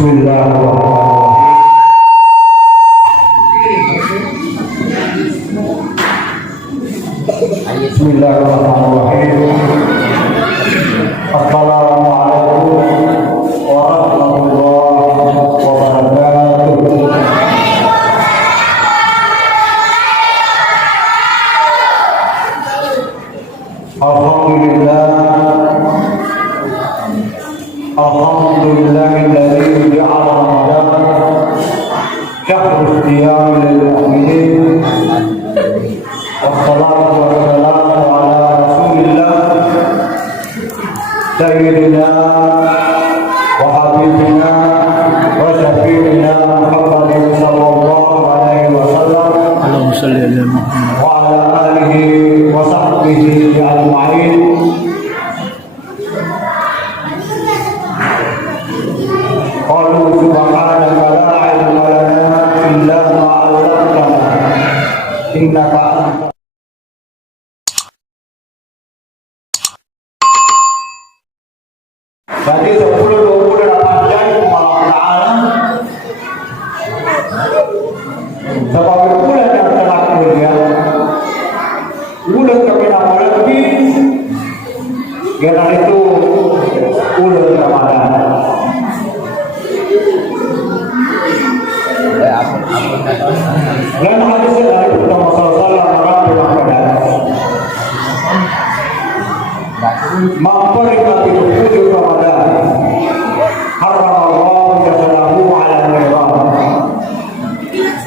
Bismillahirrahmanirrahim. Assalamualaikum warahmatullahi wabarakatuh. Alhamdulillahilladzi ja'ala Ramadan syahrul qiyam lil mu'minin. Wassalatu wassalamu ala Rasulillah Sayyidina wa habibina wa syafi'ina Muhammadin sallallahu alaihi wasallam. Allahumma shalli ala Muhammad wa ala alihi wa sahbihi ajma'in. Qalu subhanaka la ilma lana illa ma 'allamtana innaka anta. Jadi 10-20 jam Allah Ta'ala sebagai bulan yang telah mulia, bulan ke-6 lebih, karena itu bulan Ramadan. Dan hadis dari Muhammad sallallahu alaihi wasallam memperingati 7 Ramadan, haramallahu jasadahu ala niran.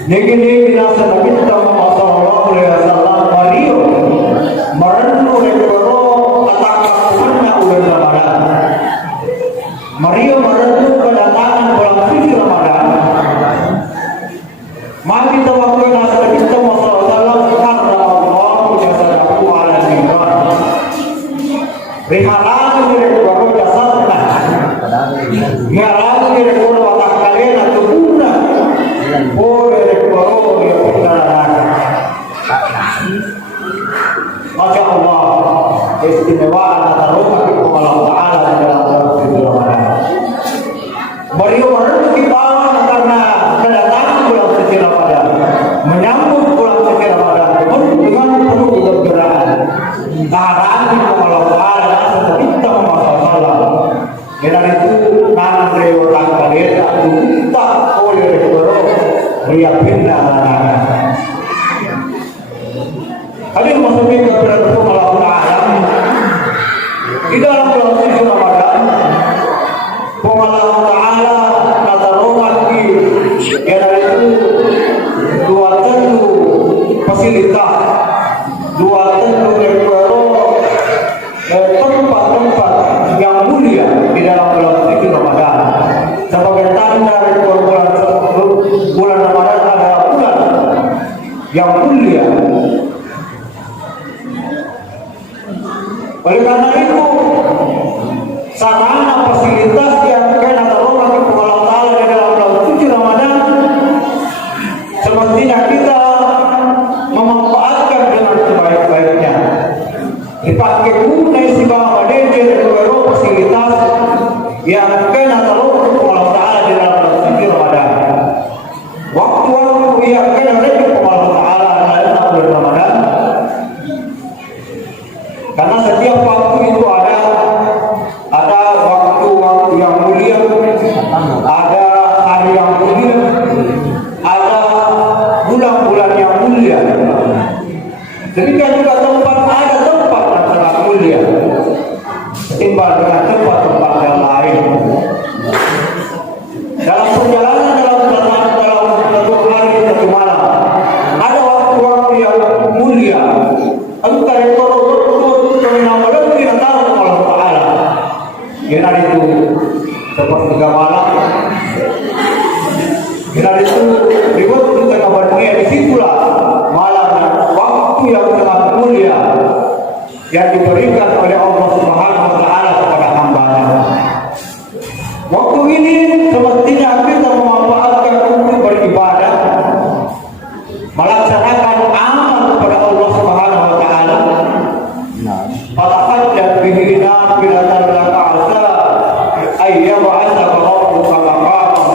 Negeri binasa Nabi Muhammad sallallahu alaihi wasallam Mario merenung rekoro atakapuna bulan Ramadan. Mario merenung kedatangan bulan suci Ramadan. Mari kita waktu nasa Nabi Muhammad sallallahu alaihi wasallam haramallahu jasadahu ala niran. Rihalan direkoro jasadna, ngalan direkoro watak kalian atau guna, boleh direkoro yang benar. Masya Allah, istimewaan antara Allah Ta'ala di dalam Ramadan. Beliau merenung kita karena kedatangan bulan suci Ramadan, menyambut bulan suci Ramadan dengan penuh kegembiraan. Tahanan Allah Ta'ala kita memasalah. Dengan itu nanti orang kalian tak boleh berdoa riapinna. Hadir muslimin kepada Allah Ta'ala di dalam bulan suci Ramadan. Allah Ta'ala nazaroman di karena itu dua tentu fasilitas, dua tentu tempat-tempat yang mulia di dalam bulan suci Ramadan. Sebagai tanda bulan Ramadan adalah bulan yang mulia. Oleh karena itu, sarana fasilitas yang kena terlalu di Allah Ta'ala di dalam bulan suci Ramadan semestinya kita memanfaatkan dengan sebaik-baiknya. Dipakai guna isi bahwa dari fasilitas yang kena terlalu di Allah Ta'ala di dalam bulan suci Ramadan. Waktu-waktu yang kena terlalu di Allah Ta'ala dalam bulan Ramadan, karena setiap waktu itu ada waktu-waktu yang mulia, ada hari yang mulia, ada bulan-bulan yang mulia. Demikian juga ada tempat yang sangat mulia ketimbang dengan tempat-tempat yang lain. Dalam perjalanan dalam satu hari satu malam, ada waktu-waktu yang mulia. Entah itu nama lebih datang Allah Ta'ala. Kira itu sepertiga malam. Kira itu ribut tengah dunia, disitulah malam waktu yang sangat mulia yang diberikan oleh Allah Subhanahu Wa Ta'ala kepada hamba-Nya. Waktu ini semestinya kita memanfaatkan untuk beribadah, melaksanakan amal kepada Allah Subhanahu Wa Ta'ala. Fatahajjat bihi nafilatan laka asa ayyab'atsaka rabbuka maqaman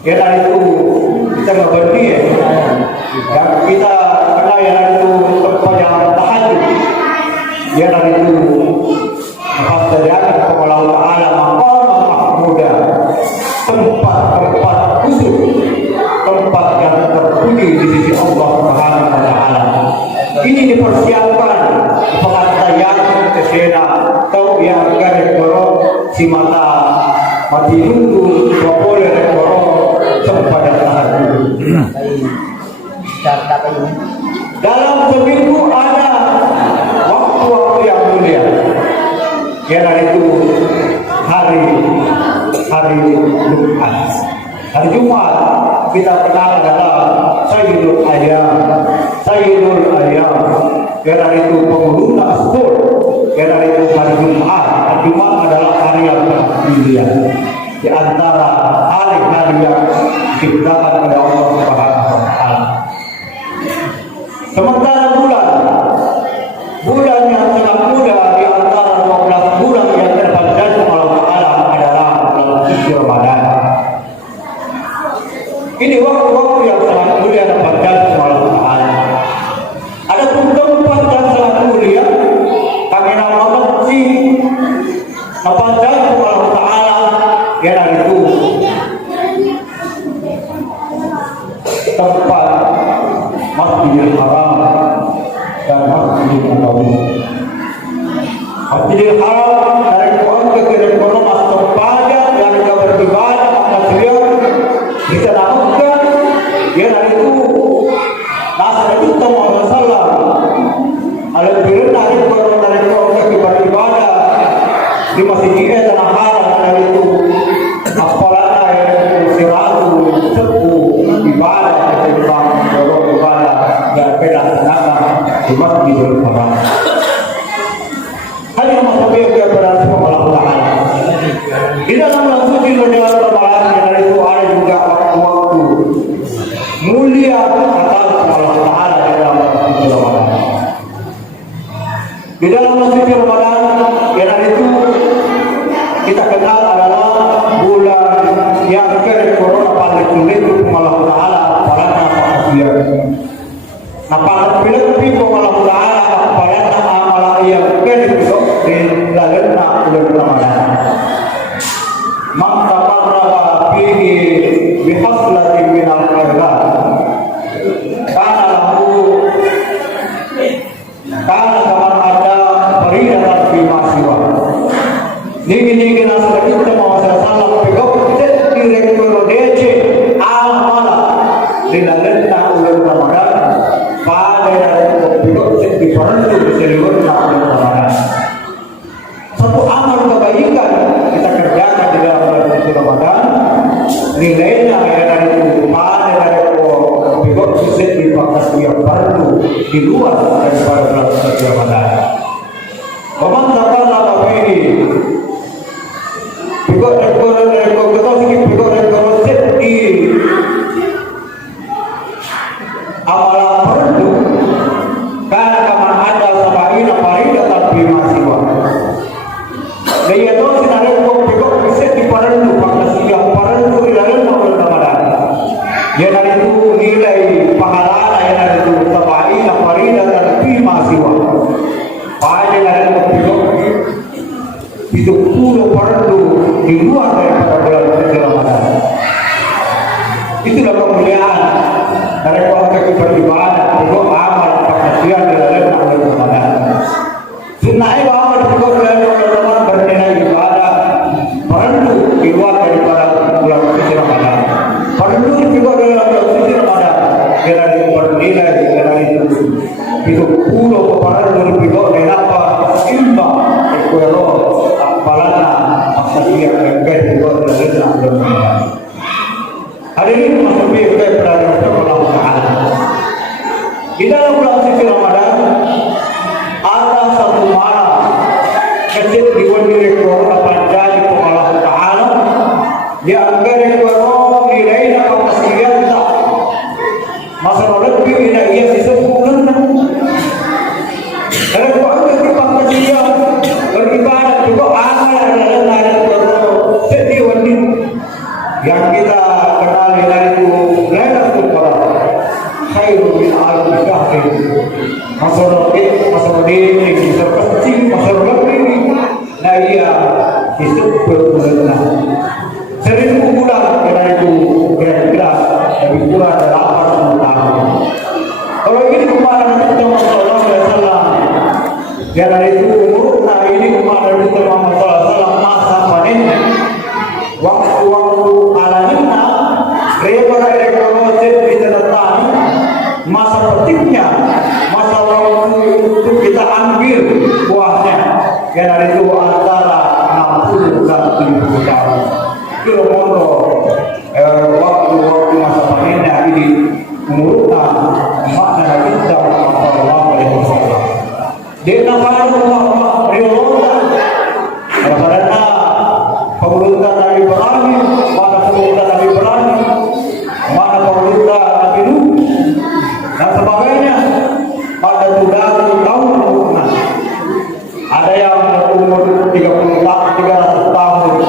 Ya dari itu kita nggak berhenti ya. Yang kita kenal ya dari itu tempat yang tahajud. Ya dari itu tempat terjadi kepada Allah Taala maqam mahmuda, tempat khusus, tempat yang terpuji di sisi Allah Subhanahu Wa Taala. Ini dipersiapkan pengantaian kesena atau yang akan dorong si mati nunggu boleh dorong sempat tahajud. Dalam seminggu ada waktu-waktu yang mulia. Ya itu hari Jumat. Hari Jumat kita kenal adalah Sayyidul Ayyam. Ya itu penghulu asbur. Ya itu hari Jumat. Hari Jumat adalah hari yang termulia di antara hari-hari yang diciptakan oleh Allah Subhanahu Wa Taala. Sementara bulan yang sangat muda di antara 12 bulan yang terbatas oleh Allah Taala adalah bulan suci Ramadan. Ini waktu-waktu yang sangat mulia terbatas oleh Allah Taala. Ada pun tempat yang sangat mulia kami namakan si terbatas oleh Allah Taala yang itu tempat Masjidil Haram dan Masjidil Nabawi. Masjidil Haram dari Quran ke Quran masuk pada yang kita beribadah manusia kita lakukan dia dari itu nasihat itu Muhammad Sallam ada birin dari Quran kita beribadah di Masjidil Haram dari itu apalagi yang siratu sepu ibadah yang dilaksanakan di Masjidil Haram. Hal yang masuk kepada Allah Taala. Di dalam suci Ramadan yang itu ada juga waktu-waktu mulia atas Allah Taala di dalam suci Ramadan. Di dalam suci Ramadan yang itu kita kenal adalah bulan yang corona paling sulit untuk Allah Taala pada manusia. Nah, para pilih Allah Taala kepada amalan yang kedua di dalam bulan Ramadan. Maka para pilih bihaslatin min al-khairat. Karena kaman ada peringatan fi masiwa. Niki nasihat kita Muhammad sallallahu alaihi wasallam direktur DC amala di dalam bulan Ramadan. Pada di perlu disebut Ramadan. Satu amal kebaikan kita kerjakan di dalam bulan Ramadan, nilainya adalah itu pada dari pihak fisik di bakas yang perlu di luar daripada bulan suci Ramadan. Kaman dapat apa ini? Pihak kita sedikit pihak di amalan perlu karena kaman ada sabaina parida tapi masih wah. Daya itu sebenarnya pokok bisa diperlu pakai yang perlu di dalam bulan Ramadan. Yang itu nilai pahala yang itu sabaina parida tapi masih wah. Pada dalam pokok itu puluh perlu di luar daripada bulan suci Ramadan. Itulah kemuliaan dari orang beribadah, pokok amal perhatian di dalam bulan Ramadan. Sunnah amal pokok dalam bulan Ramadan bernilai ibadah perlu di luar daripada bulan suci Ramadan. Perlu juga dalam bulan suci Ramadan dengan bernilai dengan itu pulau perlu pokok dengan apa ilmu ekuero apalana perhatian yang pokok dalam bulan Ramadan. Hadirin masuk ke perayaan Allah Taala. Di dalam bulan suci Ramadan ada satu malam kecil diwakili Quran panjang Allah Taala yang Quran nilainya kemasian tak masalah lebih tidak ia disebutkan. Kalau Quran itu kemasian beribadah juga amal adalah Quran setiap yang kita kenal rekomendasi ditandatangani, masa petiknya, masa waktu untuk kita ambil buahnya, yang dari itu antara 60 dan 70 tahun. Kilo mono waktu masa panennya ini menurutkan makna kita Sallallahu Alaihi Wasallam. Dia nama Allah riwayat karena pemerintah Nabi Ibrahim, mana pemerintah Nabi Ibrahim, mana pemerintah Nabi Nuh dan sebagainya. Pada 30 tahun umurnya. Ada yang umur 30 tahun, 300 tahun.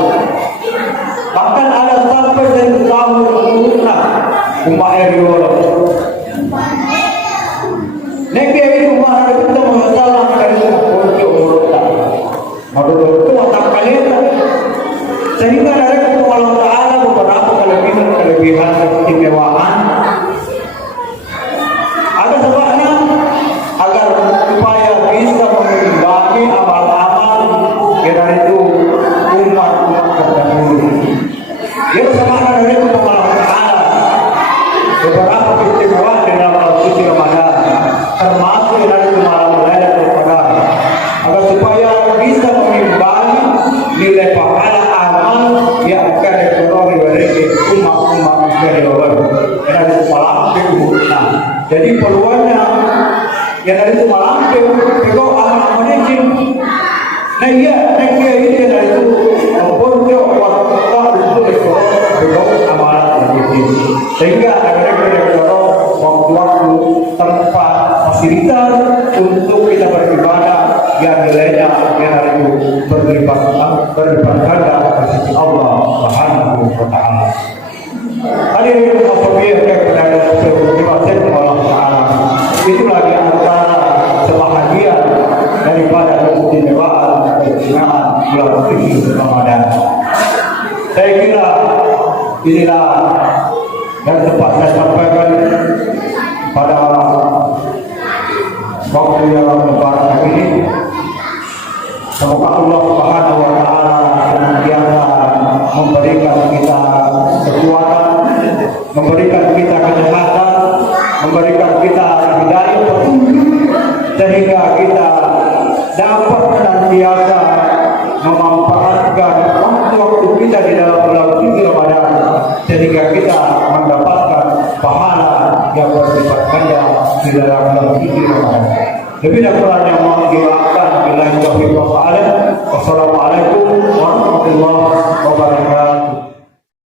Bahkan ada sampai 1 tahun umurnya. Umat riwayat. Nabi itu mana kita mengasalah dari umur-umur. Menurut itu otak kalian sehingga dari Allah Ta'ala beberapa kelebihan keistimewaan ada sebabnya agar supaya bisa mengimbangi amal-amal yang itu umat-umat terdahulu. Yang sebabnya dari Allah Ta'ala beberapa keistimewaan di dalam suci Ramadan termasuk dari malam Lailatul Qadar agar supaya bisa mengimbangi nilai pahala amal yang akan diperoleh oleh umat-umat dari Allah. Yang dari malam umurnya. Jadi peluangnya yang dari malam itu amal ini. Nah iya ini dari itu pojok waktu untuk itu amalan ini. Sehingga ada waktu-waktu tempat fasilitas untuk kita beribadah yang nilainya yang hari itu berlipat ganda di sisi Allah Subhanahu wa Ta'ala. Hadirin apabila kepada diwakil Allah Ta'ala, itulah di antara sebahagian daripada keistimewaan keistimewaan bulan suci Ramadan. Saya kira inilah yang sempat saya sampaikan pada waktu yang mubarak ini. Semoga Allah Subhanahu wa Ta'ala senantiasa memberikan kita kekuatan, memberikan kita kesehatan, memberikan kita hidayah petunjuk sehingga kita dapat senantiasa memanfaatkan waktu-waktu kita di dalam bulan suci Ramadan sehingga kita mendapatkan pahala yang berlipat ganda di dalam bulan suci Ramadan. Lebih dan kurangnya mohon dimaafkan. Wassalamualaikum warahmatullahi wabarakatuh.